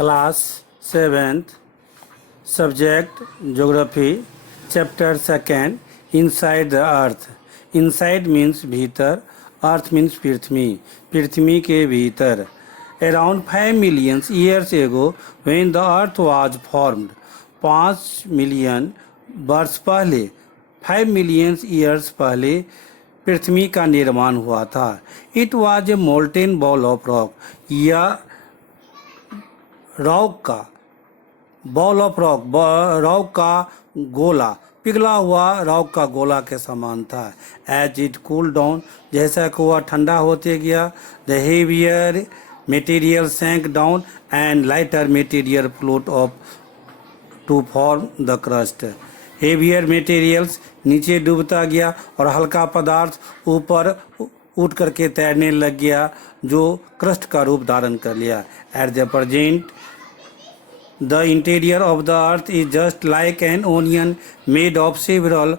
Class 7th, Subject Geography, Chapter 2nd, Inside the Earth. Inside means भीतर, Earth means पृथ्वी, पृथ्वी के भीतर. Around 5 million years ago, when the Earth was formed, 5 million वर्ष पहले, 5 million years पहले पृथ्वी का निर्माण हुआ था. It was a molten ball of rock. यह रॉक का बॉल ऑफ रॉक का गोला, पिघला हुआ रॉक का गोला के समान था. एज इट कूल डाउन, जैसा कि वह ठंडा होते गया, the heavier material sank down and lighter material float up to form the crust. Heavier materials नीचे डूबता गया और हल्का पदार्थ ऊपर उठ करके तैरने लग गया, जो क्रस्ट का रूप धारण कर लिया. At the present the interior of the earth is just like an onion made of several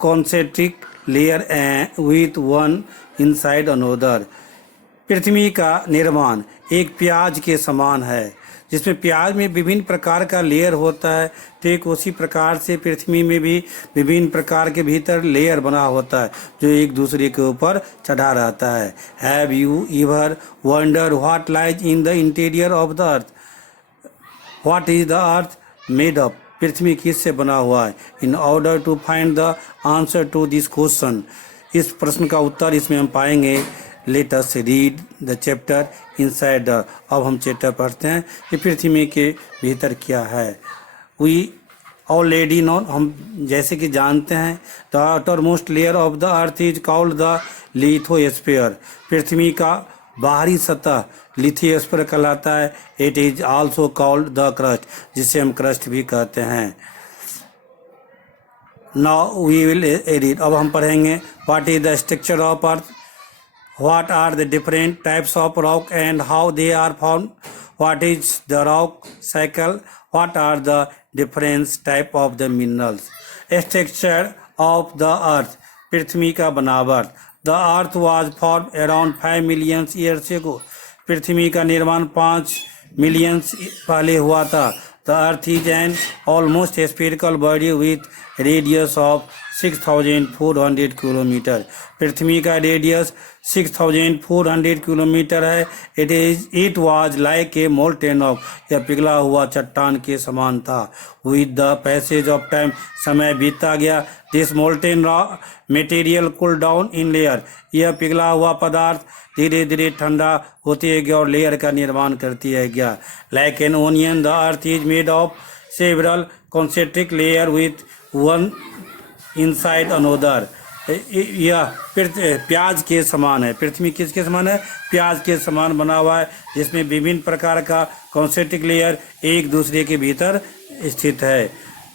concentric layers with one inside another. पृथ्वी का निर्माण एक प्याज के समान है, जिसमें प्याज में विभिन्न प्रकार का लेयर होता है. ठीक उसी प्रकार से पृथ्वी में भी विभिन्न प्रकार के भीतर लेयर बना होता है, जो एक दूसरे के ऊपर चढ़ा रहता है. Have you ever wonder what lies in the interior of the earth? What is the earth made of? पृथ्वी किससे बना हुआ है? In order to find the answer to this question, इस प्रश्न का उत्तर इसमें हम पाएंगे. Let us read the chapter inside the. अब हम चैप्टर पढ़ते हैं कि पृथ्वी के भीतर क्या है. We already know, हम जैसे कि जानते हैं, the outermost layer of the earth is called the lithosphere. पृथ्वी का बाहरी सतह लिथियोस्फीयर कहलाता है. It is also called the crust, जिसे हम क्रस्ट भी कहते हैं. Now we will read. अब हम पढ़ेंगे. What is the structure of earth? What are the different types of rock and how they are formed? What is the rock cycle? What are the different type of the minerals? Structure of the earth, पृथ्वी का बनावट. The earth was formed around 5 million years ago. पृथ्वी का निर्माण 5 million पहले हुआ था. The earth is an almost spherical body with radius of 6,400 kilometre. पृथ्वी का रेडियस 6,400 किलोमीटर है. It was like a molten rock. यह पिघला हुआ चट्टान के समान था. With the passage of time, समय बीतता गया. This molten rock material cooled down in layer. यह पिघला हुआ पदार्थ धीरे धीरे ठंडा होते गया और लेयर का निर्माण करती है गया. Like an onion, the earth is made of several concentric layers with one inside another. यह प्याज के समान है. पृथ्वी किसके समान है? प्याज के समान बना हुआ है, जिसमें विभिन्न प्रकार का कॉन्सेंट्रिक लेयर एक दूसरे के भीतर स्थित है.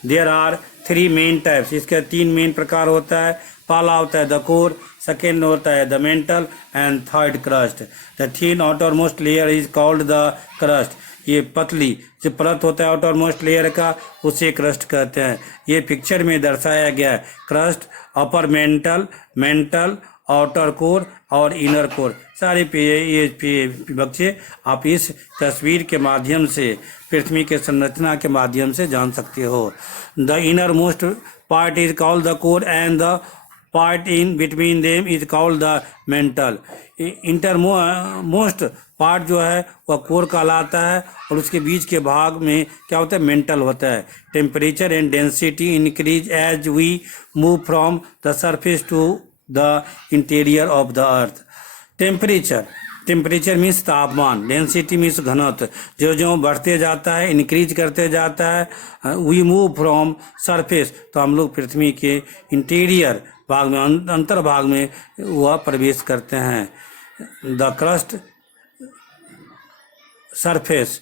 There are 3 main types. इसके 3 मेन प्रकार होता है. पहला होता है द कोर, सेकेंड होता है the mental and third crust. The thin outer most layer is called the crust. ये पतली जो परत होता है आउटर मोस्ट लेयर का, उसे क्रस्ट कहते हैं. ये पिक्चर में दर्शाया गया है. Crust, upper mantle, outer core और इनर कोर. सारे ये बच्चे आप इस तस्वीर के माध्यम से पृथ्वी के संरचना के माध्यम से जान सकते हो. The inner most part is called the core and the part in between them is called the mental. Inter most part जो है वह कोर कहलाता है और उसके बीच के भाग में क्या होता है? मेंटल होता है. Temperature and density increase as we move from the surface to the interior of the earth. Temperature means तापमान, डेंसिटी मीन्स घनत्व. जो जो बढ़ते जाता है, इंक्रीज करते जाता है. वी मूव फ्रॉम सरफेस, तो हम लोग पृथ्वी के इंटीरियर भाग में, अंतर भाग में वह प्रवेश करते हैं. द क्रस्ट, सरफेस,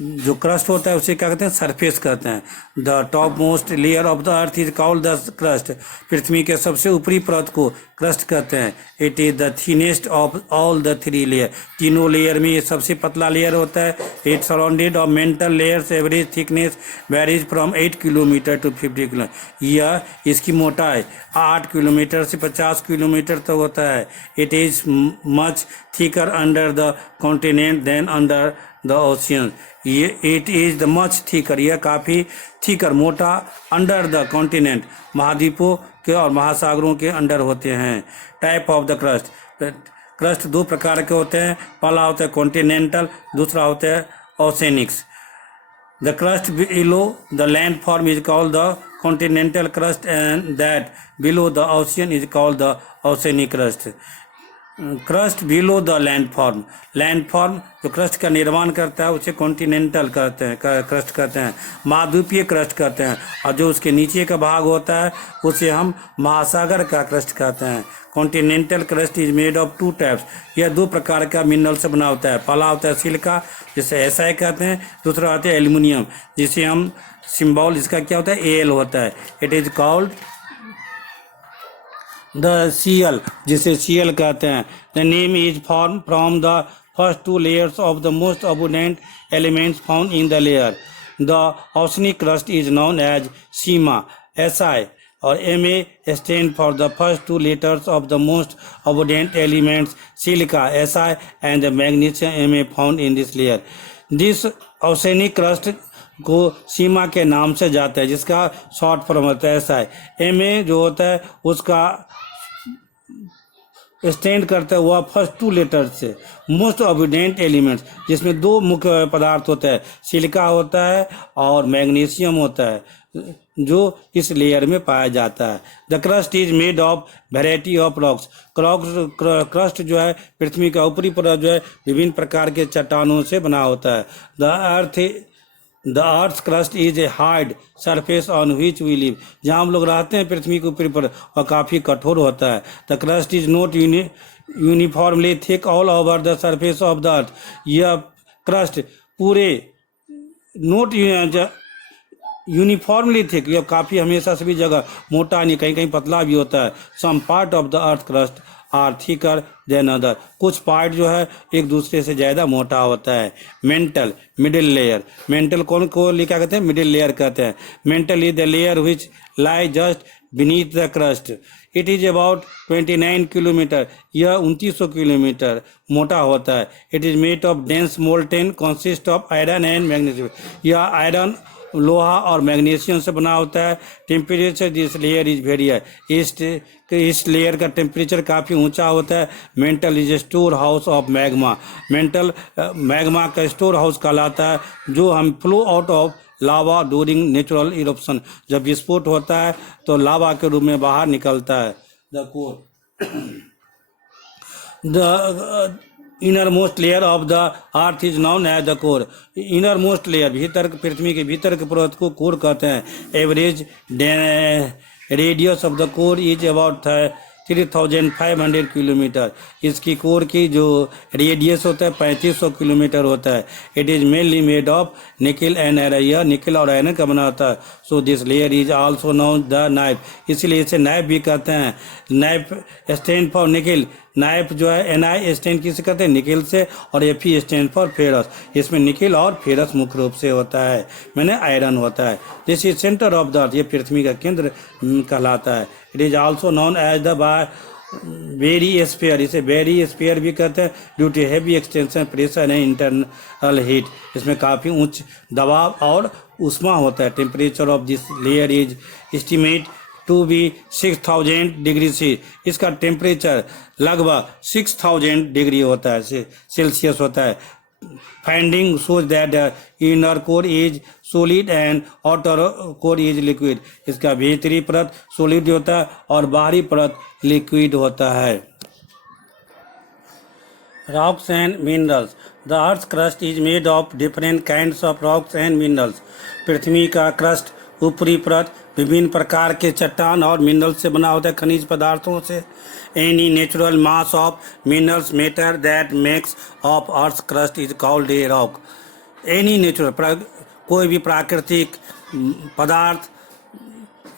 जो क्रस्ट होता है उसे क्या कहते हैं? सरफेस कहते हैं. The top most layer of the earth is called the crust. पृथ्वी के सबसे ऊपरी परत को क्रस्ट कहते हैं. It is the thinnest of all the 3 layer. तीनों लेयर में ये सबसे पतला लेयर होता है. It surrounded of mantle layers. Average thickness varies from 8 kilometre to 50 kilometre. यह इसकी मोटाई 8 किलोमीटर से 50 किलोमीटर तक होता है. It is much thicker under the continent than under the ocean, ये it is the much thicker, यह काफ़ी थिकर मोटा, अंडर द कॉन्टिनेंट, महाद्वीपों के और महासागरों के अंडर होते हैं। Type of the crust, crust दो प्रकार के होते हैं, पहला होता है कॉन्टिनेंटल, दूसरा होता है ओसेनिक्स। The crust below the landform is called the continental crust, and that below the ocean is called the oceanic crust. Crust below the landform, landform जो क्रस्ट का निर्माण करता है उसे कॉन्टिनेंटल कहते हैं, क्रस्ट कहते हैं, महाद्वीपीय क्रस्ट कहते हैं, और जो उसके नीचे का भाग होता है उसे हम महासागर का क्रस्ट कहते हैं। Continental crust is made of two types, यह दो प्रकार का मिनरल से बना होता है। पहला होता है सिलिका, जिसे एसआई कहते हैं, दूसरा होता है एल्यूमिनियम, जिसे हम सिंबल इसका क्या होता है, एल होता है। It is called the sial, जिसे सीएल कहते हैं। The name is form from the first two layers of the most abundant elements found in the layer. The oceanic crust is known as sima, Si, और Ma stand for the first two letters of the most abundant elements silica, Si, and the magnesium Ma found in this layer. This oceanic crust को सीमा के नाम से जाता है, जिसका short form होता है Si। Ma जो होता है उसका स्टैंड करता है वह फर्स्ट टू लेटर से, मोस्ट अबुडेंट एलिमेंट्स, जिसमें दो मुख्य पदार्थ होता है, सिलिका होता है और मैग्नीशियम होता है, जो इस लेयर में पाया जाता है। The crust is made of variety of rocks, crust जो है पृथ्वी का ऊपरी परत जो है विभिन्न प्रकार के चट्टानों से बना होता है। The earth crust is a hard surface on which we live, जहाँ हम लोग रहते हैं पृथ्वी के ऊपरी पर, वह काफ़ी कठोर होता है। The crust is not uniformly thick all over the surface of the earth, यह क्रस्ट पूरे नोट यूनिफॉर्मली थिक, यह काफ़ी हमेशा सभी जगह मोटा नहीं, कहीं कहीं पतला भी होता है। Some part of the earth crust are thicker than other, कुछ पार्ट जो है एक दूसरे से ज़्यादा मोटा होता है। मेंटल, मिडिल लेयर, मेंटल कौन को क्या कहते हैं, मिडिल लेयर कहते हैं। Mental is the layer which lie just beneath the crust, it is about 29 kilometre, यह 2900 किलोमीटर मोटा होता है। It is made of dense molten consist of iron and magnesium, यह आयरन, लोहा और मैग्नीशियम से बना होता है। Temperature this layer is very high, इस लेयर का टेम्परेचर काफ़ी ऊंचा होता है। Mental is store house of magma, mental magma का स्टोर हाउस कहलाता है, जो हम flow out of lava during natural eruption, जब विस्फोट होता है तो लावा के रूप में बाहर निकलता है। The core, the inner most layer of the earth is known as the core, inner most layer, भीतर पृथ्वी के भीतर के परत को कोर कहते हैं। Average radius of the core is about 3500 kilometre, इसकी कोर की जो रेडियस होता है 3500 किलोमीटर होता है। It is mainly made of निकल एंड आयरन, यह निकल और आयरन का बना होता है। So this layer is also known the knife, इसलिए इसे नाइफ भी कहते हैं। नाइफ स्टैंड फॉर निकल, नाइफ जो है Ni स्टैंड किसे कहते हैं, निकल से, और Fe स्टैंड फॉर फेरस, इसमें निकल और फेरस मुख्य रूप से होता है, मैंने आयरन होता है। This is centre of the earth, ये पृथ्वी का केंद्र कहलाता है। It is also known as the barysphere, इसे बेरी स्फीयर भी कहते हैं, due to heavy extension pressure and internal heat, इसमें काफ़ी उच्च दबाव और उष्मा होता है। Temperature of this layer is estimate to be 6000 degree C, इसका टेम्परेचर लगभग 6000 डिग्री होता है, सेल्सियस होता है। Finding shows that the inner core is solid and outer core is liquid, इसका भीतरी परत सॉलिड होता है और बाहरी परत लिक्विड होता है। Rocks and minerals, the earth's crust is made of different kinds of rocks and minerals, पृथ्वी का क्रस्ट ऊपरी परत विभिन्न प्रकार के चट्टान और मिनरल से बना होता है, खनिज पदार्थों से। Any natural mass of minerals matter that makes of earth crust is called a rock, any natural, कोई भी प्राकृतिक पदार्थ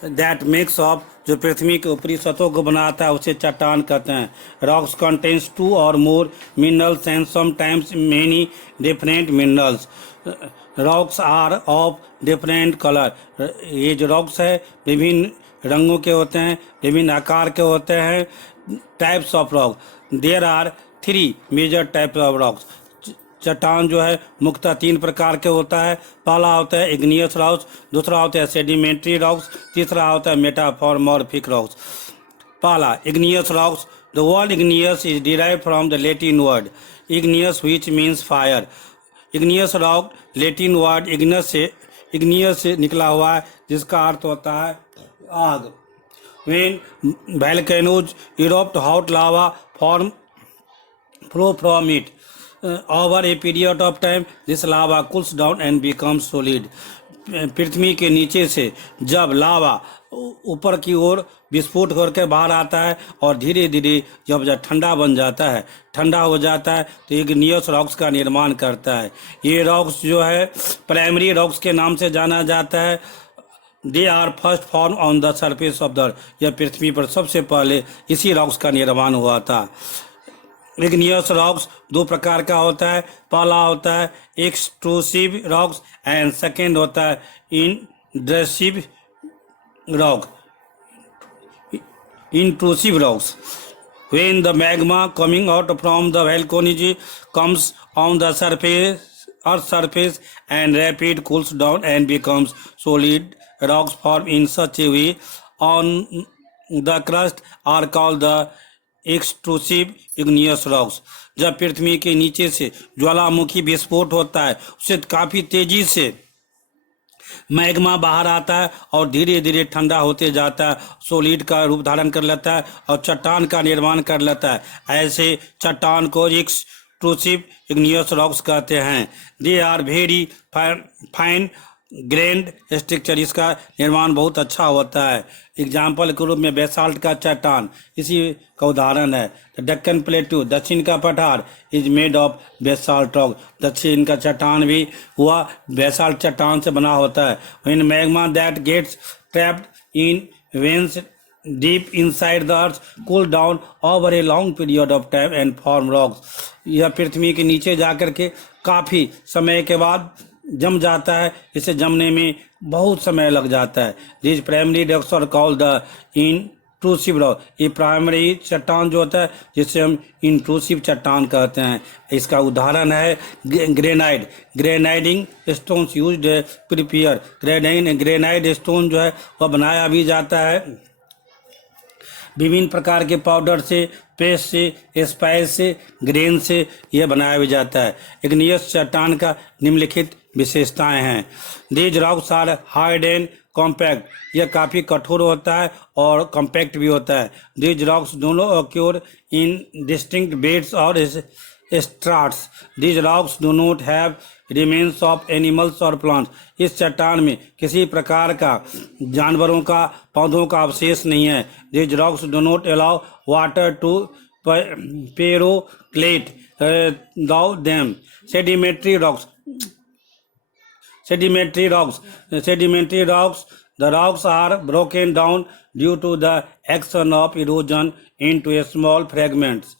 दैट मेक्स ऑफ, जो पृथ्वी के ऊपरी सतहों को बनाता है, उसे चट्टान कहते हैं। Rocks contains 2 or more minerals and sometimes many different minerals. Rocks are of different colour, ये जो रॉक्स है विभिन्न रंगों के होते हैं, विभिन्न आकार के होते हैं। Types of rock, there are 3 major types of rocks, चट्टान जो है मुख्यतः 3 प्रकार के होता है। पहला होता है इग्नियस रॉक्स, दूसरा होता है सेडिमेंट्री रॉक्स, तीसरा होता है मेटामॉर्फिक रॉक्स। पहला igneous rocks. The word igneous is derived from the Latin word igneous which means fire. Igneous rock Latin word igneous से निकला हुआ है, जिसका अर्थ होता है आग। When volcanoes erupt, hot lava flow from it. Over a period of time, this lava cools down and becomes solid. पृथ्वी के नीचे से जब लावा ऊपर की ओर विस्फोट करके बाहर आता है और धीरे धीरे जब ठंडा बन जाता है, ठंडा हो जाता है, तो इग्नियस रॉक्स का निर्माण करता है। ये रॉक्स जो है प्राइमरी रॉक्स के नाम से जाना जाता है। They are first form on the surface of the earth. यह पृथ्वी पर सबसे पहले इसी रॉक्स का निर्माण हुआ था। इग्नियस रॉक्स 2 प्रकार का होता है। पहला होता है एक्सट्रूसिव रॉक्स एंड सेकेंड होता है intrusive rocks. When the magma coming out from the volcano comes on the earth's surface and rapid cools down and becomes solid, rocks form in such a way on the crust are called the extrusive igneous rocks. जब पृथ्वी के नीचे से ज्वालामुखी विस्फोट होता है, उससे काफ़ी तेजी से मैग्मा बाहर आता है और धीरे धीरे ठंडा होते जाता है, सॉलिड का रूप धारण कर लेता है और चट्टान का निर्माण कर लेता है। ऐसे चट्टान को एक्सट्रूसिव इग्नियस रॉक्स कहते हैं। They are very fine grained structure. इसका निर्माण बहुत अच्छा होता है। एग्जाम्पल के रूप में बेसाल्ट का चट्टान इसी का उदाहरण है। डेक्कन प्लेटू दक्षिण का पठार is made of basalt rock. दक्षिण का चट्टान भी हुआ बेसाल्ट चट्टान से बना होता है। When magma that gets trapped in veins deep inside the earth cool down over a long period of time and form rocks। यह पृथ्वी के नीचे जाकर के काफ़ी समय के बाद जम जाता है। इसे जमने में बहुत समय लग जाता है। This primary rocks are called the intrusive rock. ये प्राइमरी चट्टान जो होता है जिसे हम इंट्रूसिव चट्टान कहते हैं। इसका उदाहरण है ग्रेनाइट। ग्रेनाइडिंग stones used prepare. Granite stone जो है वह बनाया भी जाता है विभिन्न प्रकार के पाउडर से, पेस्ट से, स्पाइस से, ग्रेन से यह बनाया भी जाता है। इग्नियस चट्टान का निम्नलिखित विशेषताएं हैं। These rocks are hard and compact. यह काफ़ी कठोर होता है और कॉम्पैक्ट भी होता है। दीज रॉक्स दोनों ऑक्योर इन डिस्टिंक्ट बेड्स और strata. These rocks do not have remains of animals और प्लांट्स। इस चट्टान में किसी प्रकार का जानवरों का, पौधों का अवशेष नहीं है। These rocks do not allow water to percolate through them. Sedimentary rocks. The rocks are broken down due to the action of erosion into small fragments.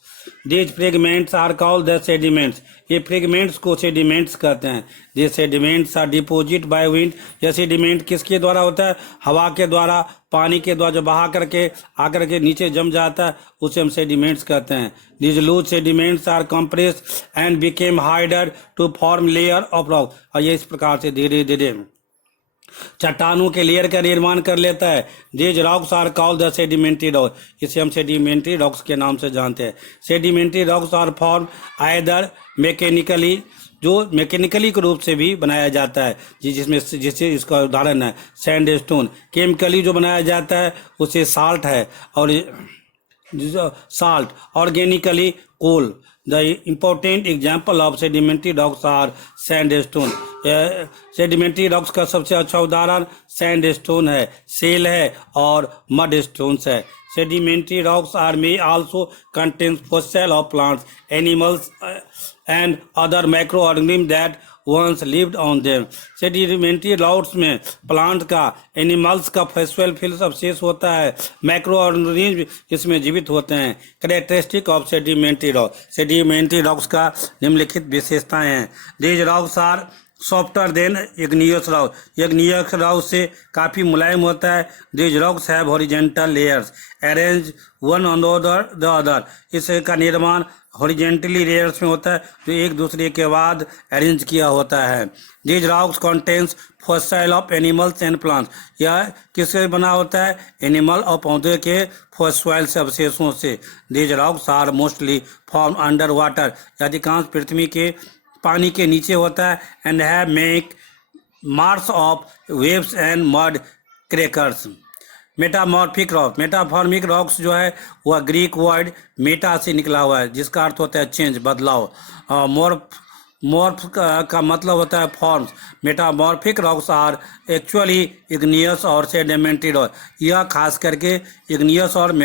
These fragments are called the sediments. ये fragments को sediments कहते हैं। ये sediments are deposit by wind. यह sediment किसके द्वारा होता है? हवा के द्वारा, पानी के द्वारा जो बहा करके आकर के नीचे जम जाता है उसे हम सेडिमेंट्स कहते हैं। These loose sediments are compressed and became harder to form layer of rock। और ये इस प्रकार से धीरे धीरे चट्टानों के लेयर का निर्माण कर लेता है। These rocks are called the sedimentary rocks। इसे हम सेडिमेंट्री रॉक्स के नाम से जानते हैं। Sedimentary rocks are form either mechanically, जो मैकेनिकली के रूप से भी बनाया जाता है, जिससे इसका उदाहरण है सैंडस्टोन। केमिकली जो बनाया जाता है उसे साल्ट है, और salt organically coal. The important example of sedimentary rocks are sandstone। Sedimentary rocks का सबसे अच्छा उदाहरण सैंडस्टोन है, सेल है और मड स्टोन्स है। Sedimentary rocks are may also contain fossils of plants, animals and other microorganisms that once lived on them। Sedimentary rocks में plant का, एनिमल्स का फॉसिल फिल्स अवशेष होता है, माइक्रो ऑर्गेनिज्म इसमें जीवित होते हैं। Characteristic of sedimentary rock. Sedimentary rocks का निम्नलिखित विशेषताएं हैं। These rocks are softer than igneous rock. Igneous rock से काफ़ी मुलायम होता है. These rocks have horizontal layers arranged one on the other. इसका निर्माण हॉरिजेंटली लेयर्स में होता है जो एक दूसरे के बाद अरेंज किया होता है. These rocks contains fossil of animals and plants. यह किससे बना होता है? एनिमल और पौधे के फॉसिल से अवशेषों से. These rocks are mostly formed under water. अधिकांश पृथ्वी के पानी के नीचे होता है. And have make marks of waves and mud crackers. Metamorphic rock. Metamorphic rocks जो है वह ग्रीक वर्ड मेटा से निकला हुआ है जिसका अर्थ होता है चेंज, बदलाव. मॉर्फ का मतलब होता है forms. Metamorphic rocks are actually igneous और सेडिमेंट्री रॉक. यह खास करके इग्नियस और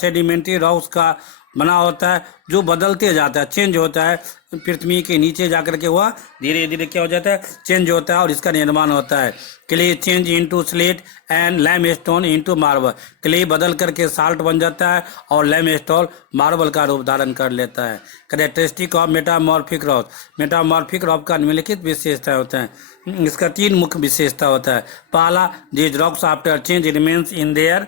सेडिमेंट्री रॉक्स का बना होता है जो बदलते जाता है, चेंज होता है. पृथ्वी के नीचे जाकर के वह धीरे धीरे क्या हो जाता है? चेंज होता है और इसका निर्माण होता है. Clay change into slate and limestone into marble. Clay बदल करके साल्ट बन जाता है और लाइमस्टोन मार्बल का रूप धारण कर लेता है. Characteristic of metamorphic rock. Metamorphic rock का निम्नलिखित विशेषता होता है. इसका 3 मुख्य विशेषता होता है. पहला, this rocks after change remains in their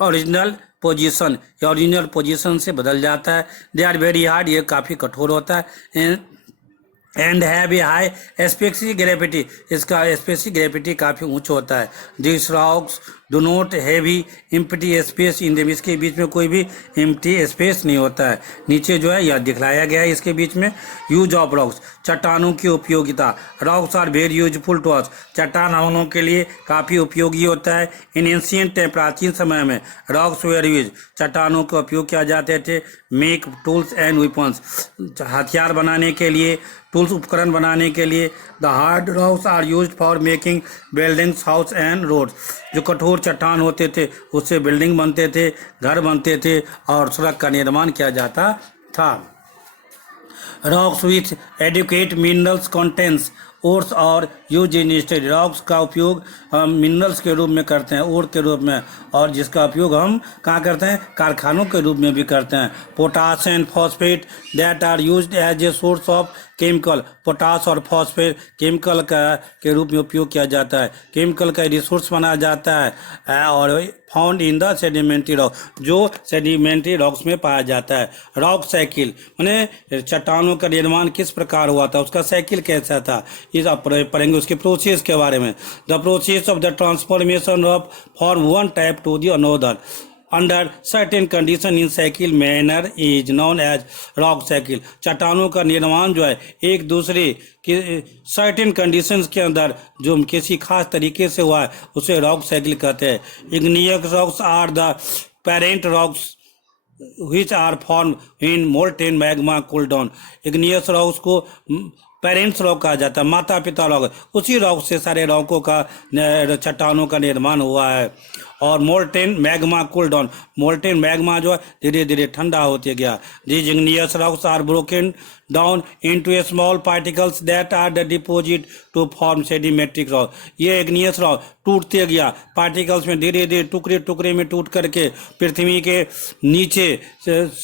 original position. या ओरिजिनल पोजीशन से बदल जाता है. They are very hard. ये काफ़ी कठोर होता है. And have a high specific gravity. इसका स्पेसिफिक ग्रेविटी काफ़ी ऊंचा होता है. This rocks do not heavy empty space in them. इसके बीच में कोई भी एम्प्टी स्पेस नहीं होता है. नीचे जो है यह दिखलाया गया है इसके बीच में. Use of rocks. चट्टानों की उपयोगिता. Rocks are very useful to us. चट्टान हम लोगों के लिए काफ़ी उपयोगी होता है. इन एंशिएंट प्राचीन समय में रॉक्स वेयर यूज. चट्टानों का उपयोग किया जाते थे मेक टूल्स एंड वेपन्स. हथियार बनाने के लिए, टूल्स उपकरण बनाने के लिए. The hard rocks are used for making buildings, house and roads. जो कठोर चट्टान होते थे उससे बिल्डिंग बनते थे, घर बनते थे और सड़क का निर्माण किया जाता था. Rocks with adequate minerals contents ores और यूज इन स्टेट. रॉक्स का उपयोग हम मिनरल्स के रूप में करते हैं, ओर के रूप में, और जिसका उपयोग हम कहाँ करते हैं? कारखानों के रूप में भी करते हैं. Potash and phosphate that are used as a source of chemical. Potash और फॉस्फेट केमिकल का के रूप में उपयोग किया जाता है. केमिकल का रिसोर्स बनाया जाता है और found in the sedimentary rock, जो सेडिमेंट्री रॉक्स में पाया जाता है. रॉक साइकिल माने चट्टानों का निर्माण किस प्रकार हुआ था, उसका साइकिल कैसा था, इस आप पढ़ेंगे उसके प्रोसेस के बारे में. The process of the transformation of form one type to the another under certain condition in cycle manner is known as rock cycle. चट्टानों का निर्माण जो है एक दूसरे के सर्टेन कंडीशंस के अंदर जो किसी खास तरीके से हुआ है उसे रॉक साइकिल कहते हैं. Igneous rocks are the parent rocks which are formed in molten magma cooled down. Igneous rocks को पेरेंट्स रॉक कहा जाता है, माता पिता रॉक. उसी रॉक से सारे रॉकों का चट्टानों का निर्माण हुआ है. और molten magma cool down. Molten magma जो है धीरे धीरे ठंडा होते गया. These igneous rocks are broken down into a small particles that are the deposit to form sedimentary rock. ये इग्नियस रॉक टूटते गया पार्टिकल्स में, धीरे धीरे टुकड़े टुकड़े में टूट करके पृथ्वी के नीचे,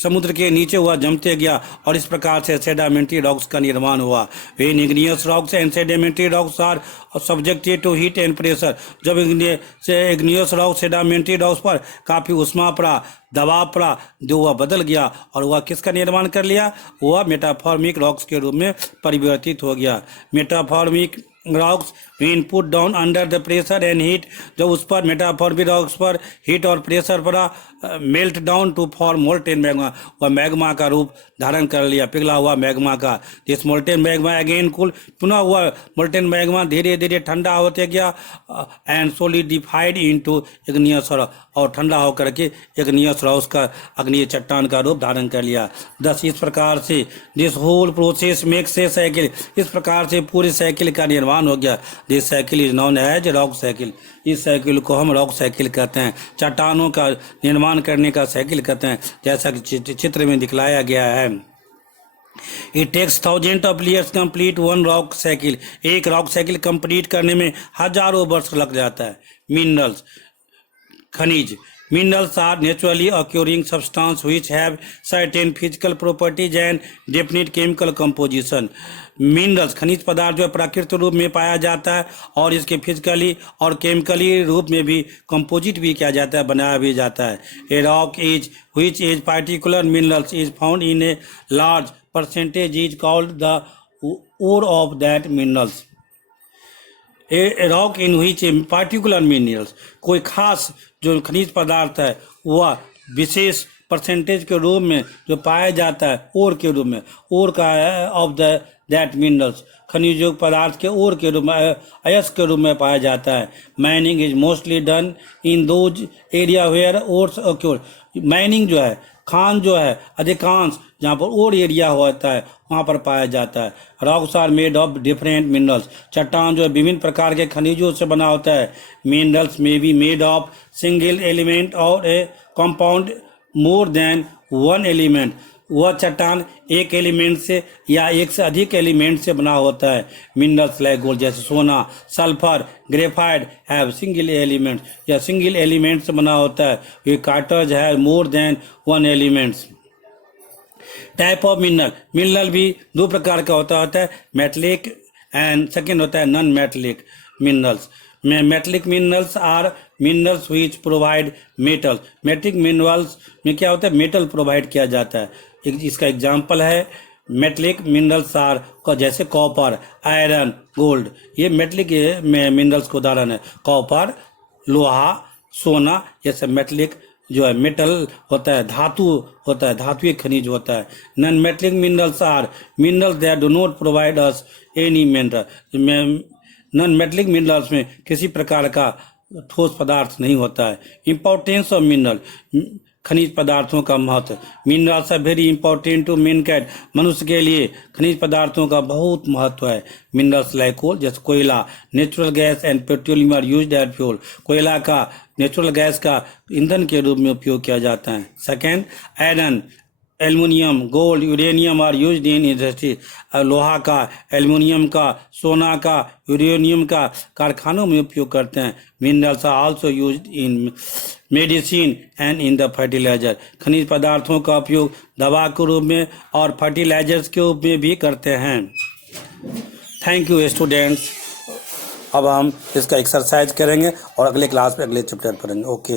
समुद्र के नीचे हुआ जमते गया और इस प्रकार से सेडिमेंट्री रॉक्स का निर्माण हुआ. When igneous rocks and sedimentary rocks are subjected to heat and pressure. जब इग्नियस रॉक सेडिमेंट्री रॉक्स पर काफ़ी उष्मा पड़ा, दबाव पड़ा, जो वह बदल गया और वह किसका निर्माण कर लिया? वह मेटाफॉर्मिक रॉक्स के रूप में परिवर्तित हो गया. Metamorphic rocks when put down under the pressure and heat. जब उस पर मेटाफॉर्मिक रॉक्स पर हीट और प्रेशर पड़ा, melt down to form molten magma. वह मैग्मा का रूप धारण कर लिया, पिघला हुआ मैग्मा का. This molten magma again cool. पुनः हुआ मोल्टेन मैग्मा धीरे धीरे ठंडा होते गया and solidified into igneous rock. और ठंडा होकर के इग्नियस रॉक्स का अग्निय चट्टान का रूप धारण कर लिया. दस इस प्रकार से this whole process makes a cycle. इस प्रकार से पूरी साइकिल का निर्माण हो गया. This cycle is known as rock cycle. इस साइकिल को हम रॉक साइकिल कहते हैं, चट्टानों का निर्माण करने का साइकिल कहते हैं, जैसा कि चित्र में दिखलाया गया है. It takes thousand of years complete one rock cycle. एक रॉक साइकिल कंप्लीट करने में हजारों वर्ष लग जाता है. मिनरल्स खनिज. Minerals are naturally occurring substances which have certain physical properties and definite chemical composition. Minerals खनिज पदार्थ जो है प्राकृतिक रूप में पाया जाता है और इसके फिजिकली और केमिकली रूप में भी कंपोजिट भी किया जाता है, बनाया भी जाता है. A rock is which is particular minerals is found in a large percentage is called the ore of that minerals. A rock in which particular minerals, कोई खास जो खनिज पदार्थ है वह विशेष परसेंटेज के रूप में जो पाया जाता है ओर के रूप में, ओर का ऑफ द दैट मिनरल्स, खनिज पदार्थ के ओर के रूप में, अयस्क के रूप में पाया जाता है. Mining is mostly done in those area where ores occur. Mining जो है, खान जो है अधिकांश जहाँ पर ओर एरिया होता है वहाँ पर पाया जाता है. Rocks are made of different minerals. चट्टान जो है विभिन्न प्रकार के खनिजों से बना होता है. Minerals may be made of single element और a compound more than one element. वह चट्टान एक एलिमेंट से या एक से अधिक एलिमेंट से बना होता है. मिनरल्स लाइक गोल्ड जैसे सोना, sulphur, graphite have single element या सिंगल एलिमेंट से बना होता है. ये कार्टज है मोर than one elements. Type of mineral, mineral भी दो प्रकार का होता है, मेटलिक एंड सेकेंड होता है non metallic minerals. Metallic minerals are minerals which provide metal. Metallic minerals में क्या होता है, मेटल प्रोवाइड किया जाता है. इसका एग्जांपल है मेटलिक मिनरल्स आर जैसे कॉपर, आयरन, गोल्ड. ये मेटलिक मिनरल्स का उदाहरण है. कॉपर, लोहा, सोना, ये सब मेटलिक जो है मेटल होता है, धातु होता है, धातुई खनिज होता है. Non metallic minerals are minerals that do not provide us any mineral. Non metallic minerals में किसी प्रकार का ठोस पदार्थ नहीं होता है. इंपॉर्टेंस ऑफ मिनरल, खनिज पदार्थों का महत्व. Minerals are very important to mankind. मनुष्य के लिए खनिज पदार्थों का बहुत महत्व है. मिनरल्स लाइक कोल जैसे कोयला, natural gas and petroleum are used as fuel. कोयला का नेचुरल गैस का ईंधन के रूप में उपयोग किया जाता है. Second, iron, aluminium, gold, uranium are used in industry. लोहा का, एल्युमिनियम का, सोना का, यूरेनियम का कारखानों में उपयोग करते हैं. Minerals are also used in medicine and in the fertiliser. खनिज पदार्थों का उपयोग दवा के रूप में और फर्टिलाइजर्स के रूप में भी करते हैं. Thank you students. अब हम इसका एक्सरसाइज करेंगे और अगले क्लास में अगले चैप्टर पढ़ेंगे. ओके.